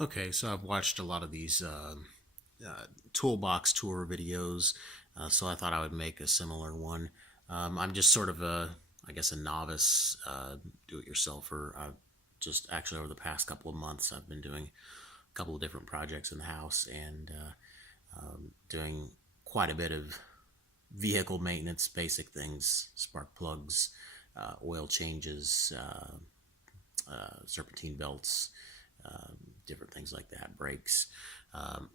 Okay, so I've watched a lot of these toolbox tour videos, so I thought I would make a similar one. I'm just sort of I guess, a novice do-it-yourselfer. Just actually over the past couple of months, I've been doing a couple of different projects in the house and doing quite a bit of vehicle maintenance, basic things, spark plugs, oil changes, serpentine belts, different things like that, brakes.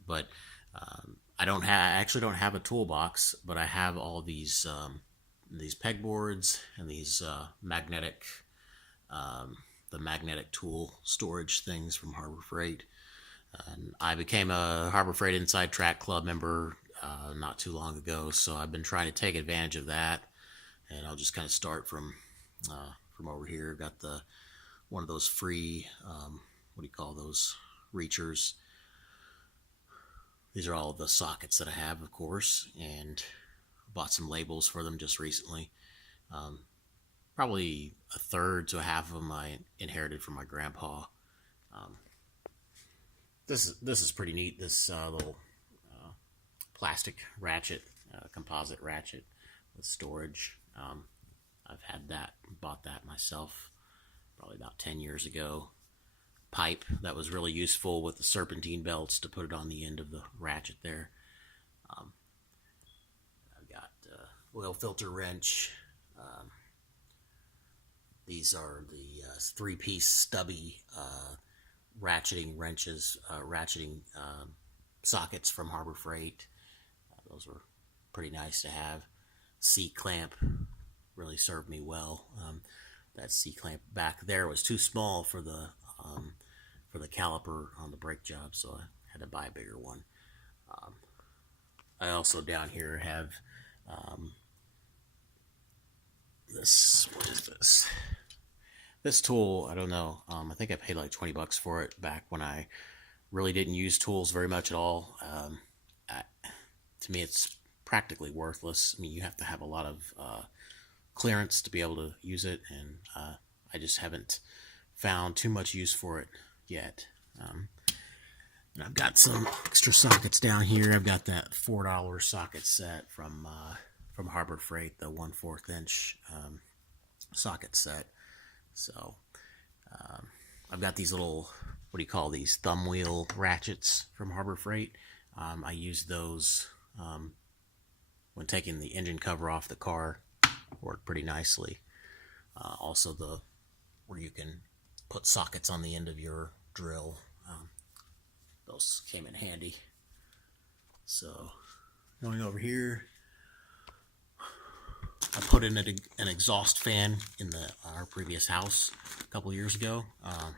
But I don't have, I actually don't have a toolbox, but I have all these pegboards and these the magnetic tool storage things from Harbor Freight. And I became a Harbor Freight Inside Track Club member not too long ago, so I've been trying to take advantage of that. And I'll just kind of start from over here. Got the one of those free what do you call those, reachers. These are all the sockets that I have, of course, and bought some labels for them just recently. Um, Probably a third to a half of them I inherited from my grandpa. Um, this is pretty neat. This little uh, plastic ratchet, composite ratchet with storage. I've had that, bought that myself, probably about 10 years ago. Pipe that was really useful with the serpentine belts to put it on the end of the ratchet there. Um, I've got oil filter wrench. Um, these are the three-piece stubby ratcheting wrenches, ratcheting sockets from Harbor Freight. Those were pretty nice to have. C clamp really served me well. That C clamp back there was too small um, for the caliper on the brake job, so I had to buy a bigger one. Um, I also down here have um, this. What is this? This tool, I don't know. I think I paid like $20 for it back when I really didn't use tools very much at all. I, to me, it's practically worthless. I mean, you have to have a lot of clearance to be able to use it, and I just haven't found too much use for it yet. Um, and I've got some extra sockets down here. I've got that $4 socket set from Harbor Freight, the 1/4 inch socket set. So um, I've got these little, what do you call these, thumb wheel ratchets from Harbor Freight. I use those when taking the engine cover off the car. Work pretty nicely. Also, the where you can put sockets on the end of your drill. Those came in handy. So going over here, I put in an exhaust fan in our previous house a couple years ago,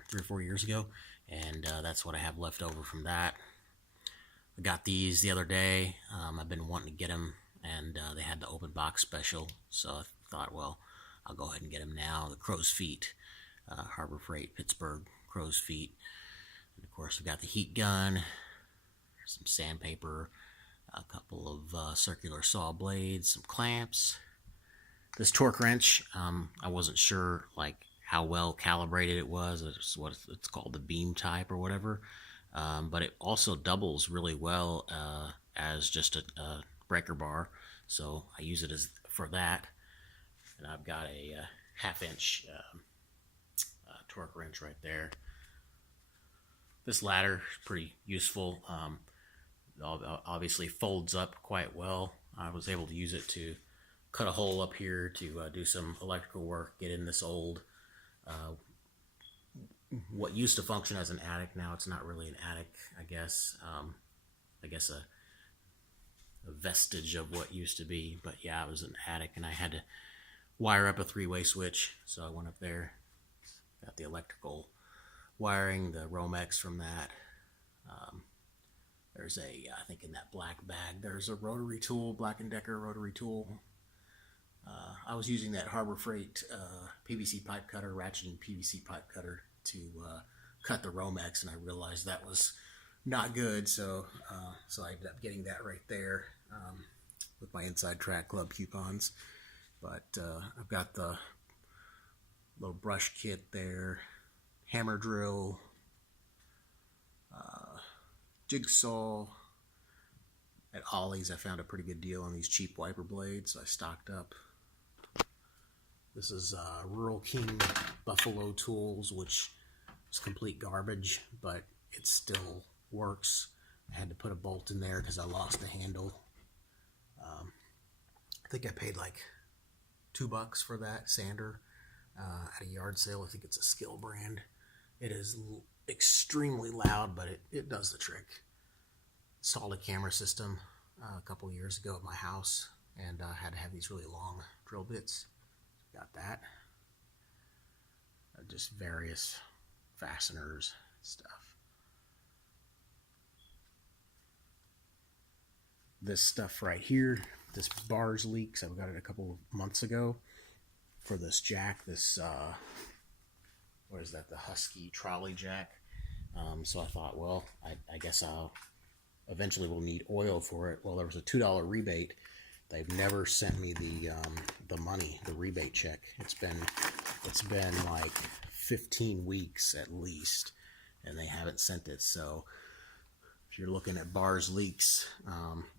3 or 4 years ago, and that's what I have left over from that. I got these the other day. I've been wanting to get them, and they had the open box special, so I thought, well, I'll go ahead and get them now. The crow's feet, Harbor Freight, Pittsburgh crow's feet. And of course, I've got the heat gun, some sandpaper, a couple of circular saw blades, some clamps. This torque wrench, I wasn't sure like how well calibrated it was. It's what it's called, the beam type or whatever. But it also doubles really well as just a breaker bar, so I use it as for that. And I've got a half-inch torque wrench right there. This ladder is pretty useful. Obviously folds up quite well. I was able to use it to cut a hole up here to do some electrical work, get in this old uh, what used to function as an attic. Now it's not really an attic, I guess. I guess a vestige of what used to be. But yeah, it was an attic, and I had to wire up a three-way switch. So I went up there, got the electrical wiring, the Romex from that. Um, there's I think in that black bag, there's a rotary tool, Black and Decker rotary tool. I was using that Harbor Freight PVC pipe cutter, ratcheting PVC pipe cutter to cut the Romex, and I realized that was not good. So I ended up getting that right there with my Inside Track Club coupons. But I've got the little brush kit there, hammer drill, jigsaw at Ollie's. I found a pretty good deal on these cheap wiper blades, so I stocked up. This is Rural King Buffalo Tools, which is complete garbage, but it still works. I had to put a bolt in there because I lost the handle. I think I paid like $2 for that sander at a yard sale. I think it's a Skill brand. It is extremely loud, but it does the trick. Installed a camera system a couple years ago at my house, and had to have these really long drill bits. Got that. Just various fasteners stuff. This stuff right here, this bars leaks. I got it a couple of months ago for this jack. This what is that? The Husky trolley jack. So I thought, well, I guess I'll eventually will need oil for it. Well, there was a $2 rebate. They've never sent me the money, the rebate check. It's been like 15 weeks at least, and they haven't sent it. So if you're looking at bars leaks,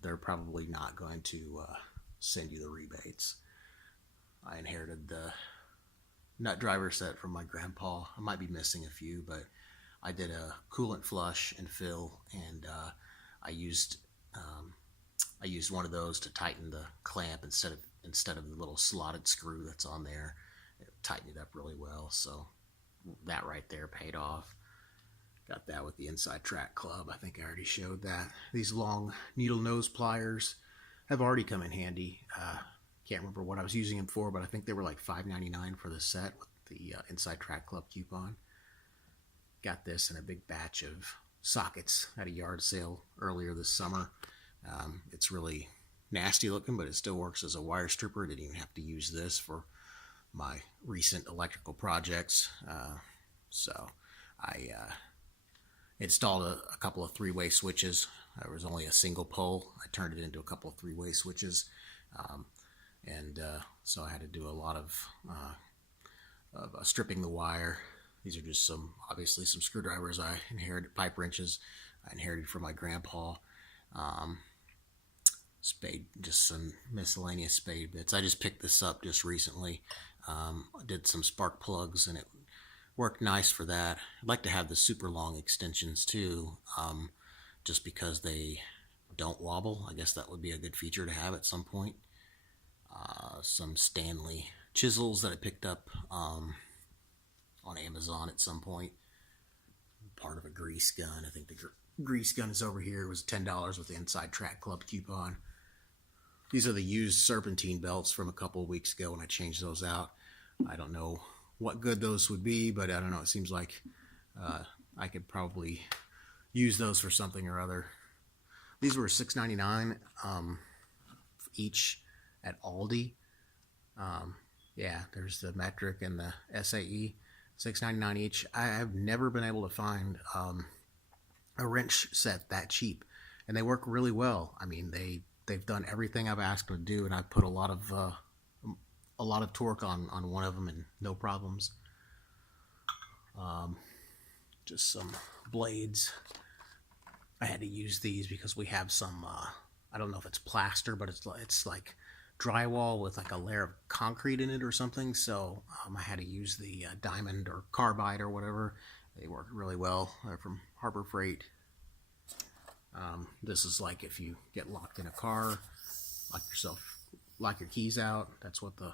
they're probably not going to send you the rebates. I inherited the nut driver set from my grandpa. I might be missing a few, but I did a coolant flush and fill, and I used one of those to tighten the clamp instead of the little slotted screw that's on there. It tightened it up really well, so that right there paid off. Got that with the Inside Track Club. I think I already showed that. These long needle nose pliers have already come in handy. Can't remember what I was using them for, but I think they were like $5.99 for the set with the Inside Track Club coupon. Got this in a big batch of sockets at a yard sale earlier this summer. It's really nasty looking, but it still works as a wire stripper. I didn't even have to use this for my recent electrical projects. So I installed a couple of three-way switches. There was only a single pole. I turned it into a couple of three-way switches. So I had to do a lot of stripping the wire. These are just obviously some screwdrivers I inherited, pipe wrenches I inherited from my grandpa. Spade, just some miscellaneous spade bits. I just picked this up just recently. I did some spark plugs, and it worked nice for that. I'd like to have the super long extensions too, just because they don't wobble. I guess that would be a good feature to have at some point. Some Stanley chisels that I picked up on Amazon at some point. Part of a grease gun. I think the grease gun is over here. It was $10 with the Inside Track Club coupon. These are the used serpentine belts from a couple of weeks ago when I changed those out. I don't know what good those would be, but I don't know. It seems like I could probably use those for something or other. These were $6.99 each at Aldi. Yeah, there's the metric and the SAE, $6.99 each. I've never been able to find a wrench set that cheap, and they work really well. I mean, they've done everything I've asked them to do, and I put a lot of torque on one of them, and no problems. Just some blades. I had to use these because we have some. I don't know if it's plaster, but it's like drywall with like a layer of concrete in it or something. So I had to use the diamond or carbide or whatever. They work really well. They're from Harbor Freight. This is like if you get locked in a car, lock your keys out. That's what the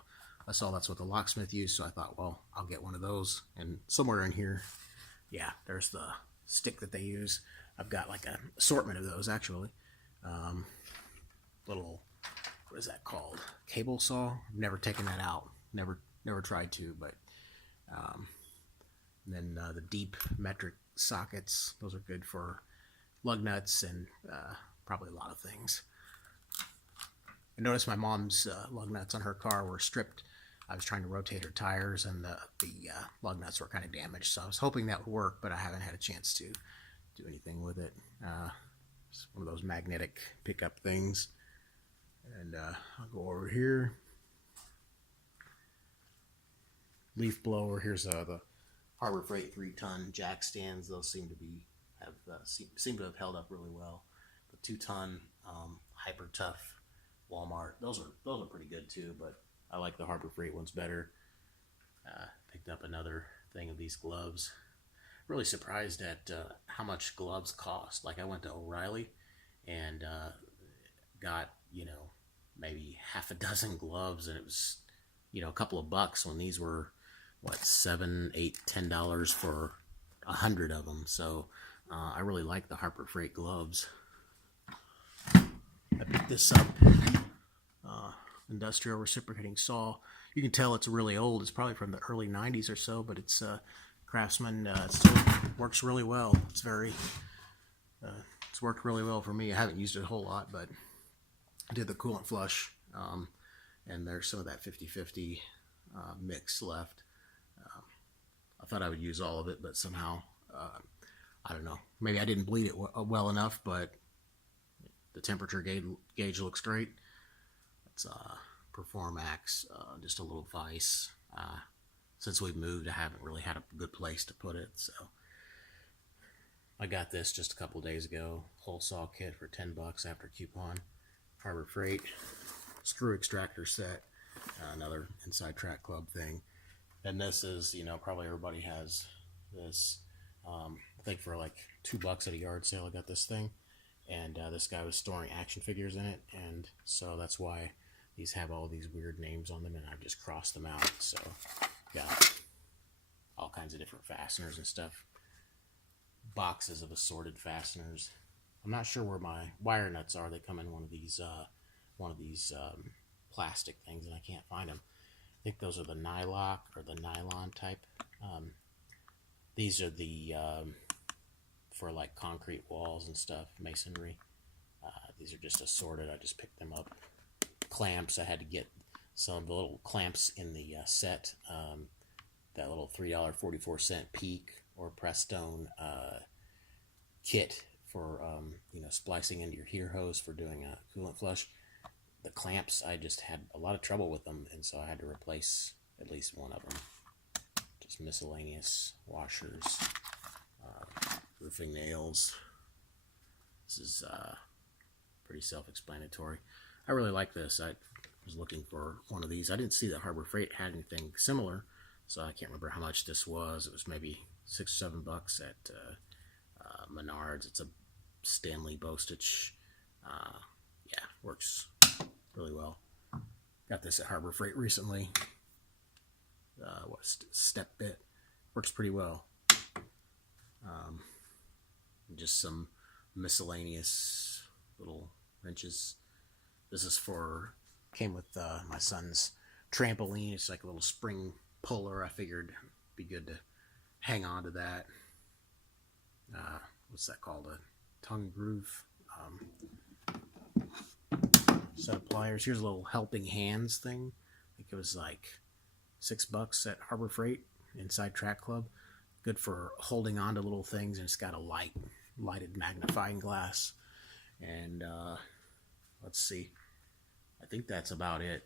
locksmith used. So I thought, well, I'll get one of those. And somewhere in here, yeah, there's the stick that they use. I've got like an assortment of those actually. Little, what is that called? Cable saw. I've never taken that out. Never tried to, but then the deep metric sockets. Those are good for lug nuts and probably a lot of things. I noticed my mom's lug nuts on her car were stripped. I was trying to rotate her tires, and the lug nuts were kind of damaged. So I was hoping that would work, but I haven't had a chance to do anything with it. It's one of those magnetic pickup things. And I'll go over here. Leaf blower. Here's the Harbor Freight 3-ton jack stands. Those seem to be have seem to have held up really well. The 2-ton Hyper Tough Walmart, those are pretty good too, but I like the Harbor Freight ones better. Picked up another thing of these gloves. Really surprised at how much gloves cost. Like I went to O'Reilly and got, maybe half a dozen gloves, and it was, a couple of bucks when these were what, $7, $8, $10 for 100 of them. So I really like the Harbor Freight gloves. I picked this up, industrial reciprocating saw. You can tell it's really old. It's probably from the early 90s or so, but it's Craftsman. It still works really well. It's worked really well for me. I haven't used it a whole lot, but I did the coolant flush, and there's some of that 50-50 mix left. I thought I would use all of it, but somehow, I don't know. Maybe I didn't bleed it well enough, but the temperature gauge looks great. It's Performax, just a little vise. Since we've moved, I haven't really had a good place to put it, so I got this just a couple days ago. Hole saw kit for $10 after coupon. Harbor Freight screw extractor set, another Inside Track Club thing. And this is, probably everybody has this. I think for like $2 at a yard sale, I got this thing. And this guy was storing action figures in it, and so that's why these have all these weird names on them, and I've just crossed them out. So got all kinds of different fasteners and stuff. Boxes of assorted fasteners. I'm not sure where my wire nuts are. They come in one of these plastic things, and I can't find them. I think those are the Nylock or the nylon type. These are the for like concrete walls and stuff, masonry. These are just assorted. I just picked them up. Clamps. I had to get some of the little clamps in the set. That little $3.44 Peak or Prestone kit for splicing into your hear hose for doing a coolant flush. The clamps, I just had a lot of trouble with them, and so I had to replace at least one of them. Just miscellaneous washers, roofing nails. This is pretty self-explanatory. I really like this. I was looking for one of these. I didn't see that Harbor Freight had anything similar, so I can't remember how much this was. It was maybe $6 or $7 at Menards. It's a Stanley Bostitch. Yeah, works really well. Got this at Harbor Freight recently. Step bit. Works pretty well. Just some miscellaneous little wrenches. This is came with my son's trampoline. It's like a little spring puller. I figured it'd be good to hang on to that. What's that called? A tongue groove. Set of pliers. Here's a little helping hands thing. I think it was like $6 at Harbor Freight, Inside Track Club. Good for holding on to little things, and it's got a lighted magnifying glass. And let's see. I think that's about it.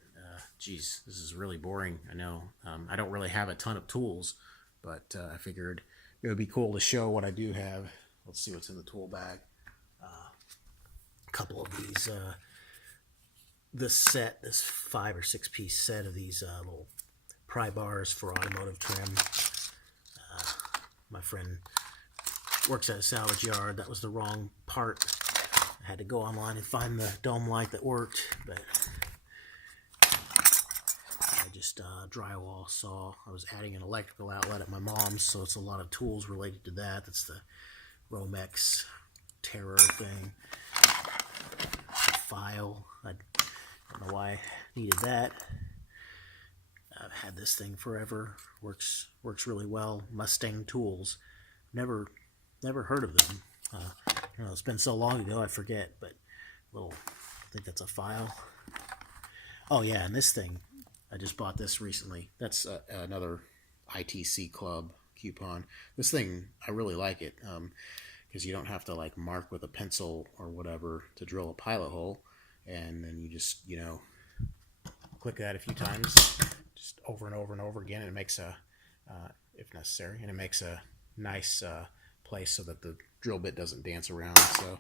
Geez, this is really boring. I know. I don't really have a ton of tools, but I figured it would be cool to show what I do have. Let's see what's in the tool bag. A couple of these. This 5 or 6 piece set of these little pry bars for automotive trim. My friend works at a salvage yard. That was the wrong part. I had to go online and find the dome light that worked, but I just drywall saw. I was adding an electrical outlet at my mom's, so it's a lot of tools related to that. That's the Romex Terror thing. File. I don't know why I needed that. I've had this thing forever. Works really well. Mustang Tools. Never heard of them. It's been so long ago I forget. But I think that's a file. Oh yeah, and this thing, I just bought this recently. That's another ITC Club coupon. This thing, I really like it because you don't have to like mark with a pencil or whatever to drill a pilot hole, and then you just click that a few times, just over and over and over again, and it makes if necessary, and it makes a nice place so that the drill bit doesn't dance around. So,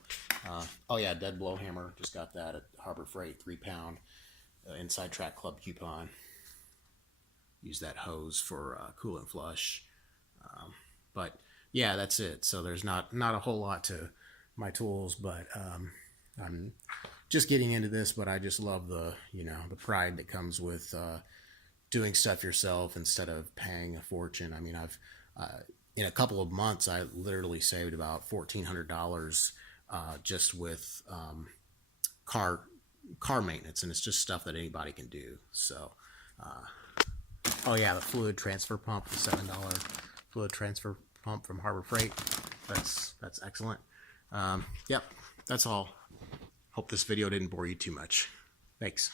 oh yeah, dead blow hammer. Just got that at Harbor Freight, 3-pound Inside Track Club coupon. Use that hose for coolant flush. But yeah, that's it. So there's not a whole lot to my tools, but I'm just getting into this. But I just love the the pride that comes with doing stuff yourself instead of paying a fortune. I mean, I've in a couple of months I literally saved about $1,400 just with car maintenance, and it's just stuff that anybody can do. So oh yeah, the fluid transfer pump, the $7 fluid transfer pump from Harbor Freight. That's excellent. Yep, that's all. Hope this video didn't bore you too much. Thanks.